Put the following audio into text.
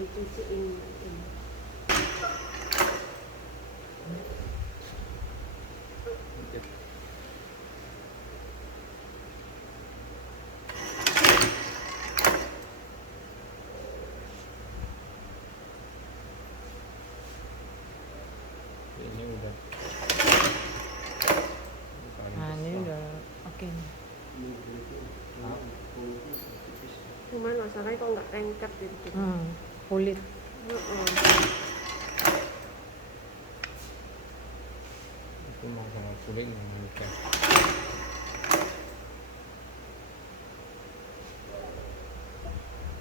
dicuciin. Ini udah. Nah ini udah oke. Cuman masalahnya kok nggak lengket gitu. Kulit. Itu mau sama kulit yang lengket.